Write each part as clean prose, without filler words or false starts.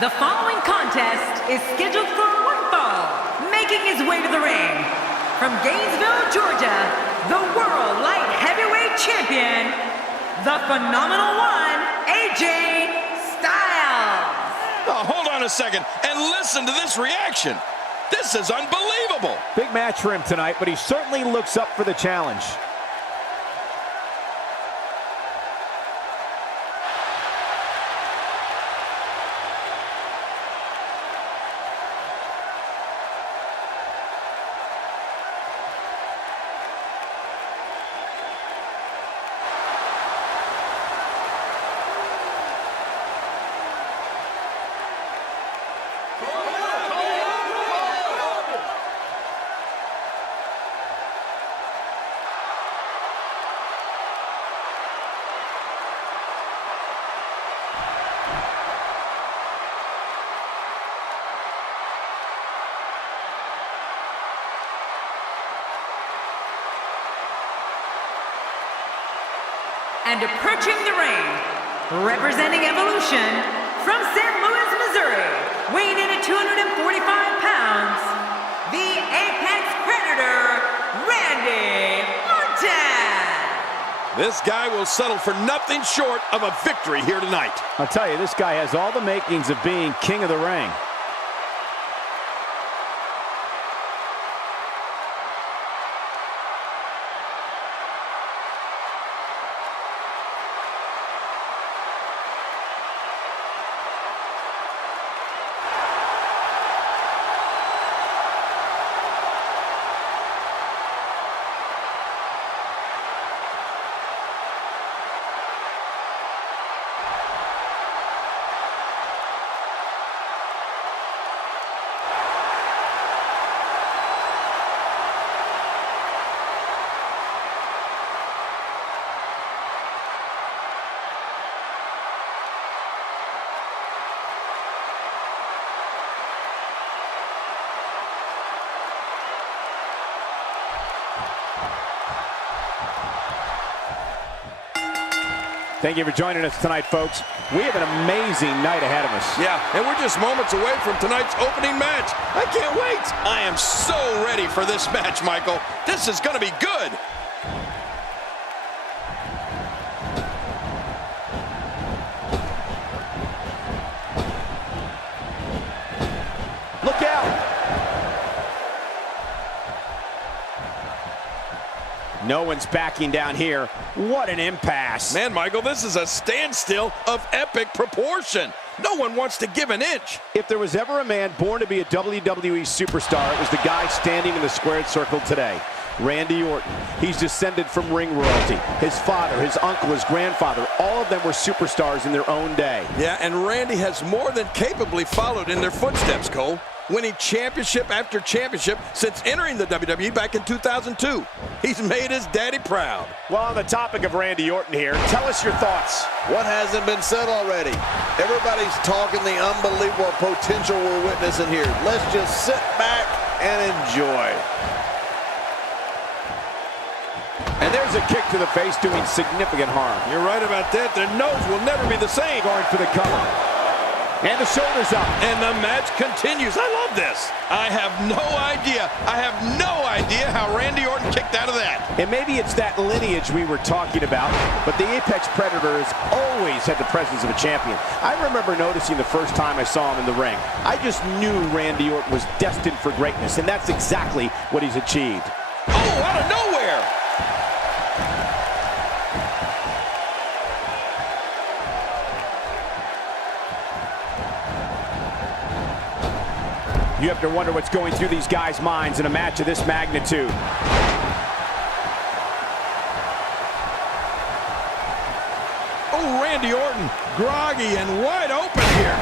The following contest is scheduled for one fall. Making his way to the ring, from Gainesville, Georgia, the World Light Heavyweight Champion, the Phenomenal One, AJ Styles. Oh, hold on a second and listen to this reaction. This is unbelievable. Big match for him tonight, but he certainly looks up for the challenge. And approaching the ring, representing Evolution, from St. Louis, Missouri, weighing in at 245 pounds, the Apex Predator, Randy Orton. This guy will settle for nothing short of a victory here tonight. I'll tell you, this guy has all the makings of being king of the ring. Thank you for joining us tonight, folks. We have an amazing night ahead of us. Yeah, and we're just moments away from tonight's opening match. I can't wait. I am so ready for this match, Michael. This is going to be good. Look out! No one's backing down here. What an impasse. Man, Michael, this is a standstill of epic proportion. No one wants to give an inch. If there was ever a man born to be a WWE superstar, it was the guy standing in the squared circle today. Randy Orton. He's descended from ring royalty. His father, his uncle, his grandfather, all of them were superstars in their own day. Yeah, and Randy has more than capably followed in their footsteps, Cole. Winning championship after championship since entering the WWE back in 2002. He's made his daddy proud. Well, on the topic of Randy Orton here, tell us your thoughts. What hasn't been said already? Everybody's talking the unbelievable potential we're witnessing here. Let's just sit back and enjoy. And there's a kick to the face doing significant harm. You're right about that. Their nose will never be the same. Going for the cover. And the shoulders up. And the match continues. I love this. I have no idea how Randy Orton kicked out of that. And maybe it's that lineage we were talking about, but the Apex Predator has always had the presence of a champion. I remember noticing the first time I saw him in the ring. I just knew Randy Orton was destined for greatness, and that's exactly what he's achieved. Oh, out of nowhere! You have to wonder what's going through these guys' minds in a match of this magnitude. Oh, Randy Orton, groggy and wide open here.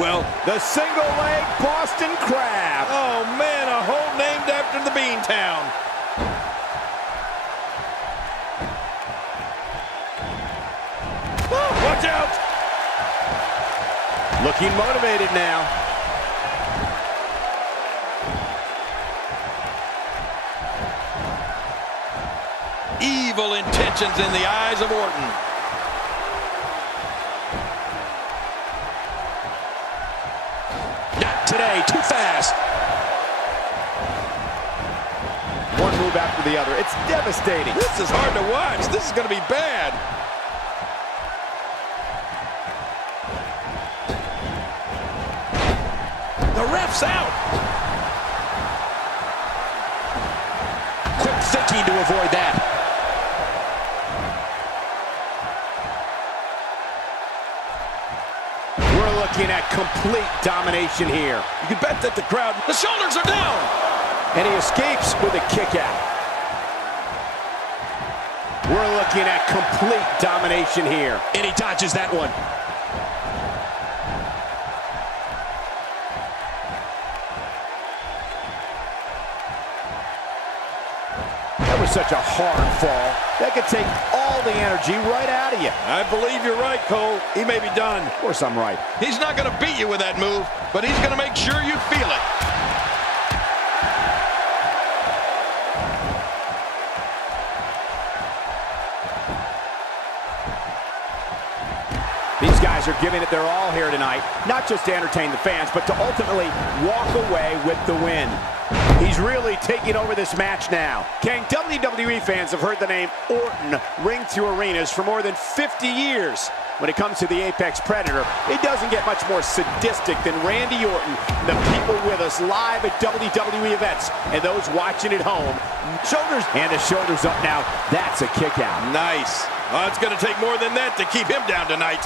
Well, the single leg Boston Crab. Oh man, a hole named after the Beantown. Watch out! Looking motivated now. evil intentions in the eyes of Orton. Not today, too fast. One move after the other. It's devastating. This is hard to watch. This is going to be bad. The ref's out. Quick thinking to avoid that. We're looking at complete domination here. You can bet that the crowd, the shoulders are down. And he escapes with a kick out. We're looking at complete domination here. And he dodges that one. That was such a hard fall. That could take all the energy right out of you. I believe you're right, Cole. He may be done. Of course I'm right. He's not going to beat you with that move, but he's going to make sure you feel it. These guys are giving it their all here tonight, not just to entertain the fans, but to ultimately walk away with the win. He's really taking over this match now. King, WWE fans have heard the name Orton ring through arenas for more than 50 years. When it comes to the Apex Predator, it doesn't get much more sadistic than Randy Orton, the people with us live at WWE events, and those watching at home. Shoulders, and the shoulders up now. That's a kick out. Nice. Oh, it's going to take more than that to keep him down tonight.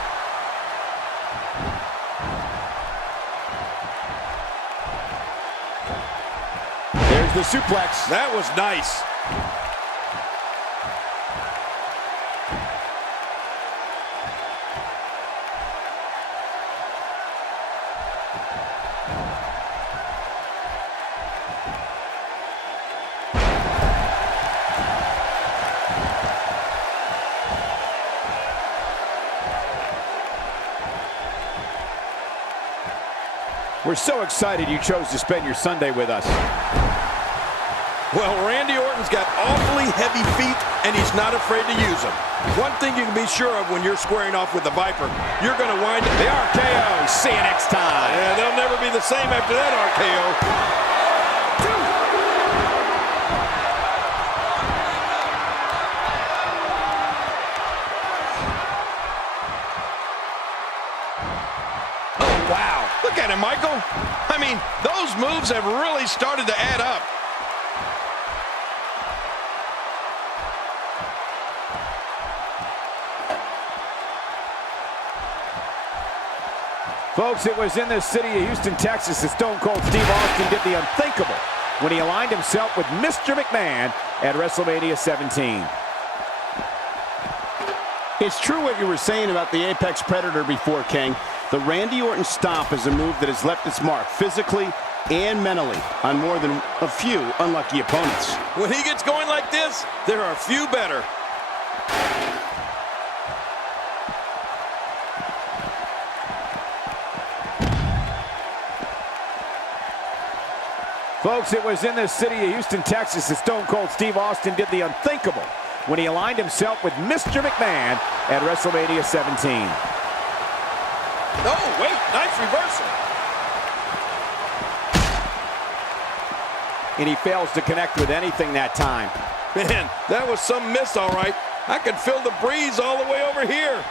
There's the suplex. That was nice. We're so excited you chose to spend your Sunday with us. Well, Randy Orton's got awfully heavy feet, and he's not afraid to use them. One thing you can be sure of when you're squaring off with the Viper, you're going to wind up the RKO. See you next time. Yeah, they'll never be the same after that RKO. Oh, wow. Look at him, Michael. I mean, those moves have really started to add up. Folks, it was in the city of Houston, Texas that Stone Cold Steve Austin did the unthinkable when he aligned himself with Mr. McMahon at WrestleMania 17. It's true what you were saying about the Apex Predator before, King. The Randy Orton stomp is a move that has left its mark physically and mentally on more than a few unlucky opponents. When he gets going like this, there are a few better. Folks, it was in the city of Houston, Texas that Stone Cold Steve Austin did the unthinkable when he aligned himself with Mr. McMahon at WrestleMania 17. Oh, wait, nice reversal. And he fails to connect with anything that time. Man, that was some miss, all right. I could feel the breeze all the way over here.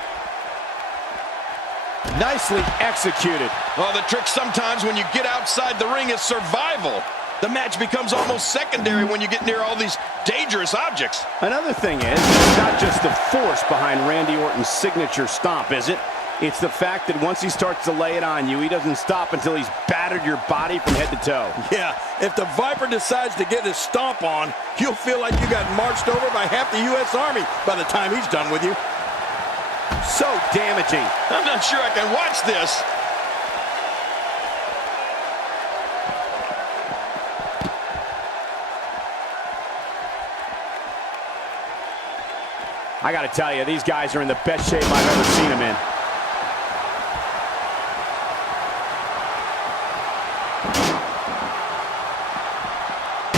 Nicely executed. Oh, the trick sometimes when you get outside the ring is survival. The match becomes almost secondary when you get near all these dangerous objects. Another thing is, it's not just the force behind Randy Orton's signature stomp, is it? It's the fact that once he starts to lay it on you, he doesn't stop until he's battered your body from head to toe. Yeah, if the Viper decides to get his stomp on, you'll feel like you got marched over by half the U.S. Army by the time he's done with you. So damaging. I'm not sure I can watch this. I got to tell you, these guys are in the best shape I've ever seen them in.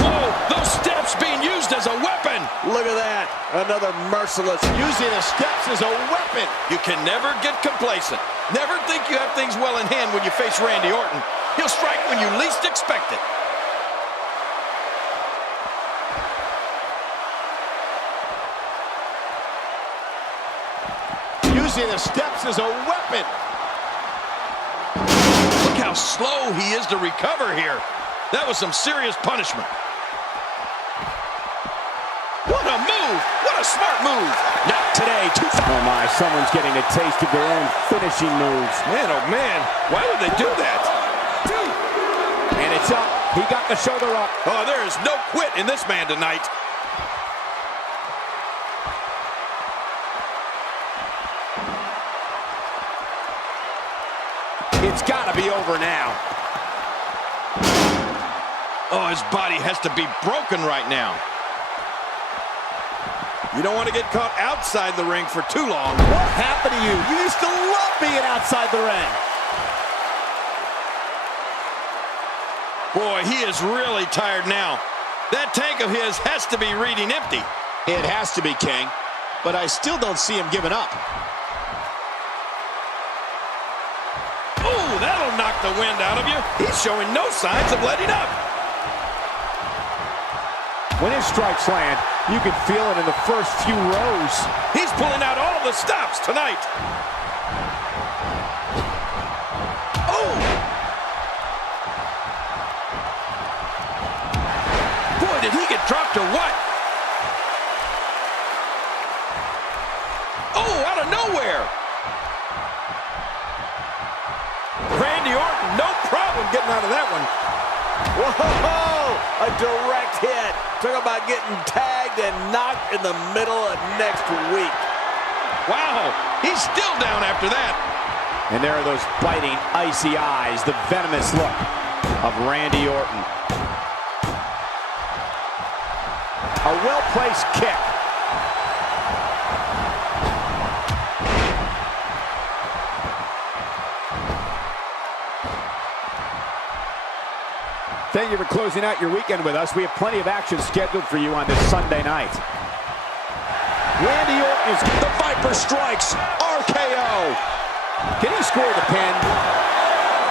Whoa, those steps being used as a weapon. Look at that. that. Another merciless. Using the steps as a weapon. You can never get complacent. Never think you have things well in hand when you face Randy Orton. He'll strike when you least expect it. Using the steps as a weapon. Look how slow he is to recover here. That was some serious punishment. What a move! What a smart move! Not today. Oh my, someone's getting a taste of their own finishing moves. Man, oh man, why would they do that? And it's up. He got the shoulder up. Oh, there is no quit in this man tonight. It's got to be over now. Oh, his body has to be broken right now. You don't want to get caught outside the ring for too long. What happened to you? You used to love being outside the ring. Boy, he is really tired now. That tank of his has to be reading empty. It has to be, King. But I still don't see him giving up. Oh, that'll knock the wind out of you. He's showing no signs of letting up. When his strikes land, you can feel it in the first few rows. He's pulling out all the stops tonight. Oh! Boy, did he get dropped or what? Oh, out of nowhere! Randy Orton, no problem getting out of that one. Whoa! A direct hit. Talk about getting tagged and knocked in the middle of next week. Wow, he's still down after that. And there are those biting, icy eyes, the venomous look of Randy Orton. A well-placed kick. Thank you for closing out your weekend with us. We have plenty of action scheduled for you on this Sunday night. Randy Orton is the Viper strikes. RKO. Can he score the pin?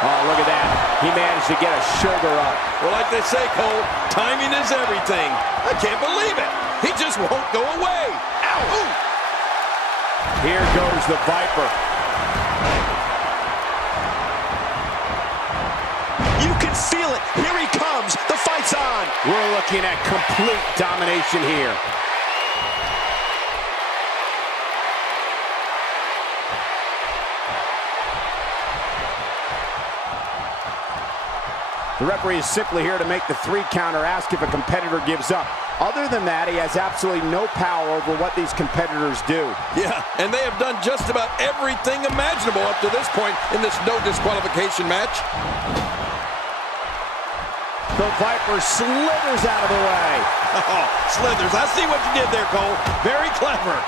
Oh, look at that. He managed to get a shoulder up. Well, like they say, Cole, timing is everything. I can't believe it. He just won't go away. Ow! Ooh. Here goes the Viper. You can feel it. Here he comes. The fight's on. We're looking at complete domination here. The referee is simply here to make the 3 counter, ask if a competitor gives up. Other than that, he has absolutely no power over what these competitors do. Yeah, and they have done just about everything imaginable up to this point in this no disqualification match. The Viper slithers out of the way. Oh, slithers. I see what you did there, Cole. Very clever.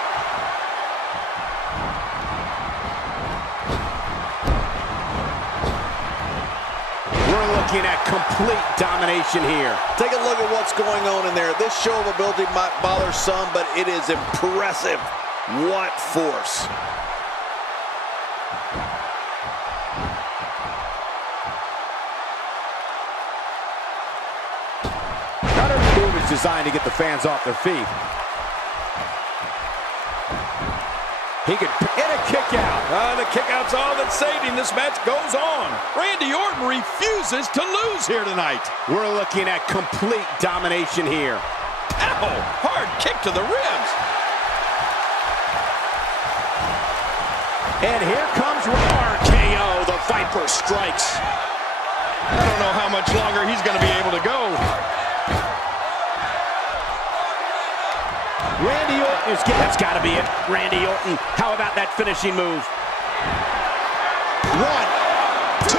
We're looking at complete domination here. Take a look at what's going on in there. This show of ability might bother some, but it is impressive. What force. Not every move is designed to get the fans off their feet. He could hit a kick out. The kick out's all that's saving. This match goes on. Randy Orton refuses to lose here tonight. We're looking at complete domination here. Ow! Hard kick to the ribs. And here comes RKO. The Viper strikes. I don't know how much longer he's going to be able to go. Randy Orton is getting... That's got to be it. Randy Orton. How about that finishing move? 1, 2.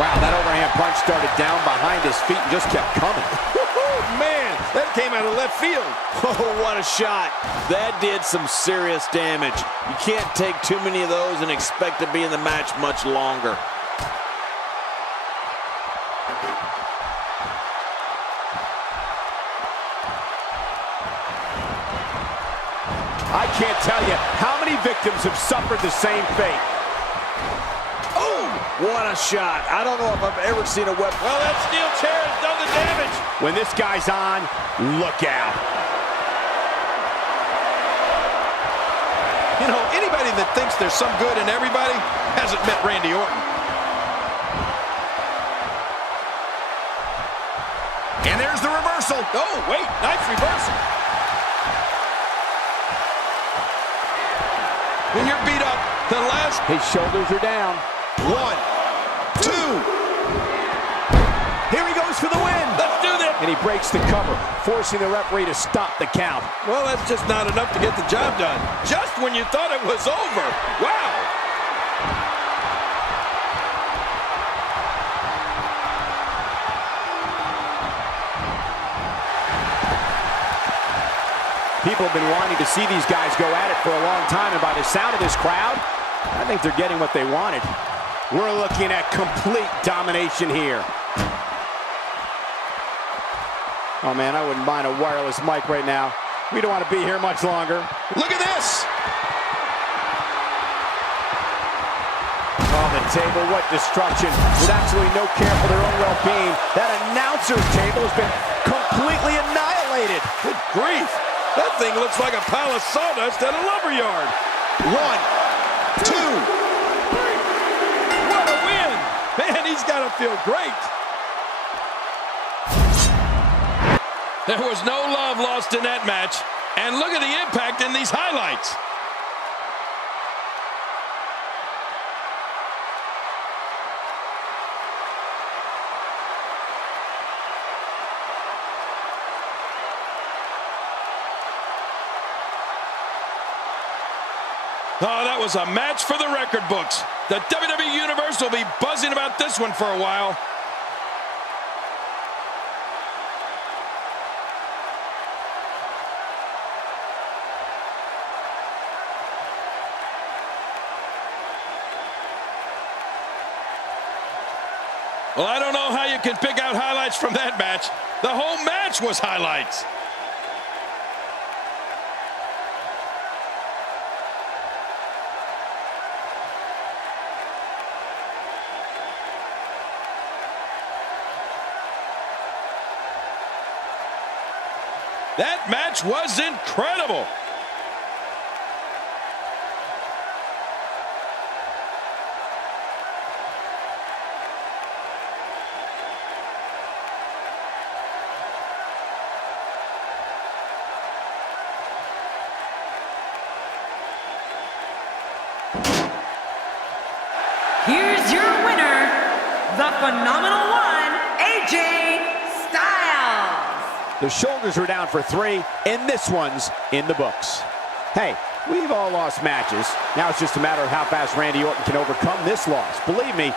Wow, that overhand punch started down behind his feet and just kept coming. Man, that came out of left field. Oh, what a shot. That did some serious damage. You can't take too many of those and expect to be in the match much longer. I can't tell you how many victims have suffered the same fate. Oh, what a shot. I don't know if I've ever seen a weapon. Well, that steel chair has done the damage. When this guy's on, look out. You know, anybody that thinks there's some good in everybody hasn't met Randy Orton. And there's the reversal. Oh, wait, nice reversal. When you're beat up, the last... His shoulders are down. 1, 2. Here he goes for the win. Let's do this. And he breaks the cover, forcing the referee to stop the count. Well, that's just not enough to get the job done. Just when you thought it was over. Wow. People have been wanting to see these guys go at it for a long time, and by the sound of this crowd, I think they're getting what they wanted. We're looking at complete domination here. Oh, man, I wouldn't mind a wireless mic right now. We don't want to be here much longer. Look at this. On the table, what destruction. With absolutely no care for their own well-being. That announcer's table has been completely annihilated. Good grief. That thing looks like a pile of sawdust at a lumberyard. 1, 2. What a win. Man, he's got to feel great. There was no love lost in that match. And look at the impact in these highlights. Oh, that was a match for the record books. The WWE Universe will be buzzing about this one for a while. Well, I don't know how you can pick out highlights from that match. The whole match was highlights. That match was incredible. Here's your winner, the phenomenal one, AJ Styles. The shoulders are down for 3, and this one's in the books. Hey, we've all lost matches. Now it's just a matter of how fast Randy Orton can overcome this loss. Believe me,